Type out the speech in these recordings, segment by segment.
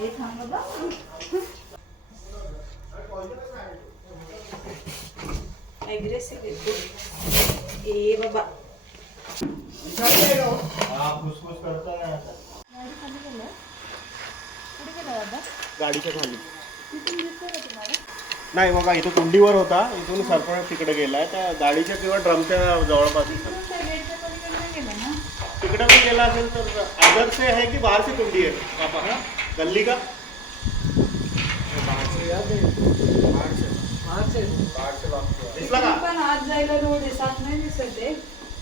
हे थांब बाबा. आहे. ए बाबा. गाडीच्या खाली. नाही बघा इथं कुंडीवर होता. इथून सरपण तिकडे गेलाय. त्या गाडीच्या किंवा ड्रमच्या जवळपास. तिकडे पण गेला असेल तर अंदर से है की बाहर से कुंडी है पापा हा? गल्ली का? दिसला का? पण जायला रोड आहे साफ नाही दिसत आहे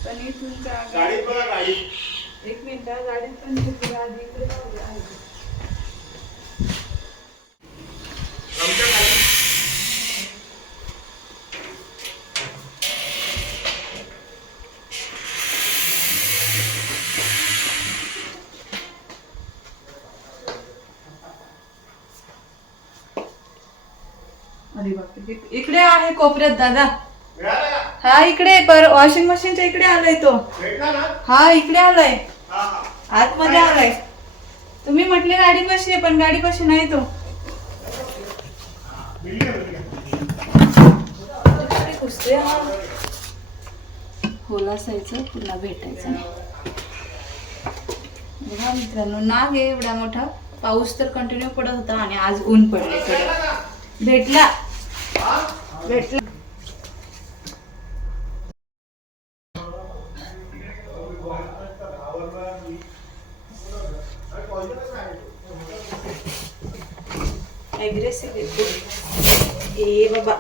पण इथून गाडीत बघा एक मिनिट गाडीत पण आधी इकडे जाऊया, आहे. अरे बापरे इक- इकडे आहे कोपऱ्यात दादा. हा इकडे पर वॉशिंग मशीनच्या इकडे आलाय तो. हा इकडे आलाय. आतमध्ये आलाय. तुम्ही म्हटले गाडी कशी आहे पण गाडी कशी नाही तो. हा खोलासायचं पुन्हा भेटायचं. बघा मित्रांनो नाग आहे एवढा मोठा. पाऊस तर कंटिन्यू पडत होता आणि आज ऊन पडले भेटला. भेटला. खूप. ए बाबा.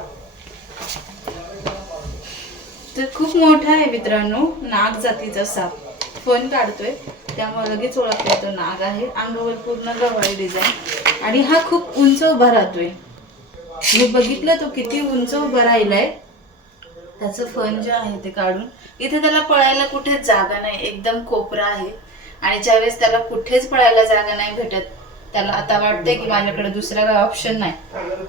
तर खूप मोठा आहे मित्रांनो नाग जातीचा साप. फोन काढतोय. त्यामुळे लगेच ओळखता येतो नाग आहे. अंगावर पूर्ण गवाळी डिझाईन आणि हा खूप उंच उभा राहतोय. मी बघितलं तो किती उंच उभा राहिलाय. त्याचं फन जे आहे ते काढून. इथे त्याला पळायला कुठेच जागा नाही एकदम कोपरा आहे. आणि ज्यावेळेस त्याला कुठेच पळायला जागा नाही भेटत त्याला आता वाटतंय की माझ्याकडे दुसरा काही ऑप्शन नाही.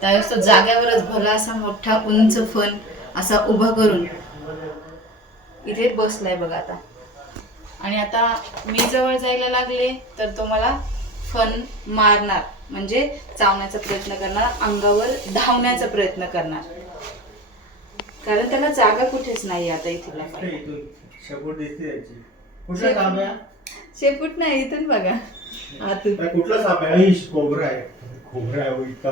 त्यावेळेस तो जाग्यावरच भला असा मोठा उंच फन असा उभा करून इथे बसलाय बघा आता. आणि आता मी जवळ जायला लागले तर तो मला फन मारणार म्हणजे चावण्याचा प्रयत्न करणार अंगावर धावण्याचा प्रयत्न करणार. कारण त्याला जागा कुठेच नाही आता इथून. शेपूट दिसते त्याची कुठला साप आहे शेपूट नाही इथून बघा. आतून. कुठला साप आहे ऐश, कोबरा आहे. कोबरा आहे हो, इतका.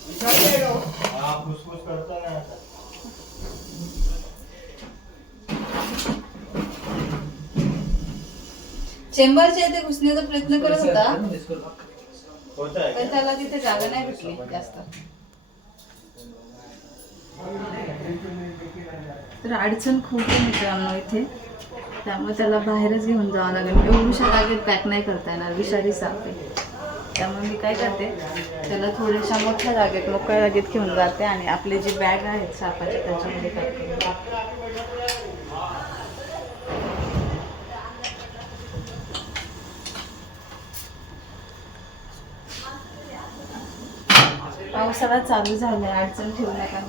हा फुसफुस करतो ना चेंबरच्या इथे घुसण्याचा प्रयत्न करत होता. होत आहे पण? त्याला तिथे जागा नाही भेटली जास्त. तर अडचण खूप आहे मित्रांनो इथे. त्यामुळे त्याला बाहेरच घेऊन जावं लागेल. एवढ्याशा जागेत पॅक नाही करता येणार विषारी साप आहे. त्यामुळे मी काय करते त्याला थोड्याशा मोठ्या जागेत मोकळ्या जागेत घेऊन जाते आणि आपले जे बॅग आहेत सापाचे त्याच्यामध्ये टाकते. पावसाळा चालू झाला अडचण ठेवू नका.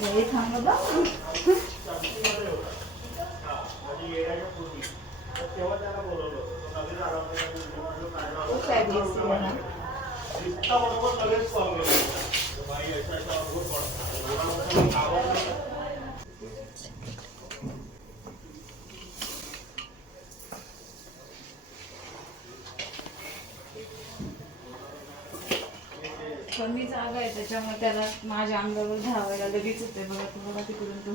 हे थांब बाबा. तेव्हा त्याला बोलवलं होतं. तो लगेच आला होता. खूप aggressive आहे हा. दिसता बरोबर लगेच call केला. बाई, अशा अशा अवघड पडतात. एवढा मोठा मी आवडलं. कमी जागा आहे त्याच्यामुळे त्याला माझ्या अंगावर धावायला लगेच होते बघा तू तिकडून तो.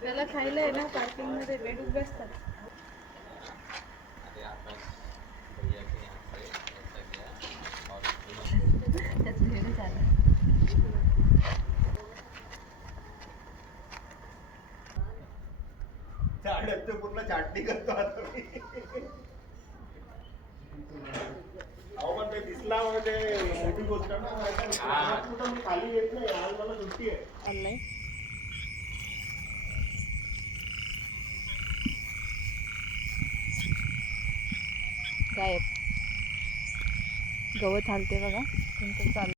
त्याला खायला आहे ना पार्किंगमध्ये बेडूक बसतात. पूर्ण चाटणी करतो आता मी. ते दिसला म्हणजे मोठी गोष्ट ना कुठं मी खाली येत नाही आज मला सुट्टी आहे. गायब. गवत हालते बघा. कोणतं चालू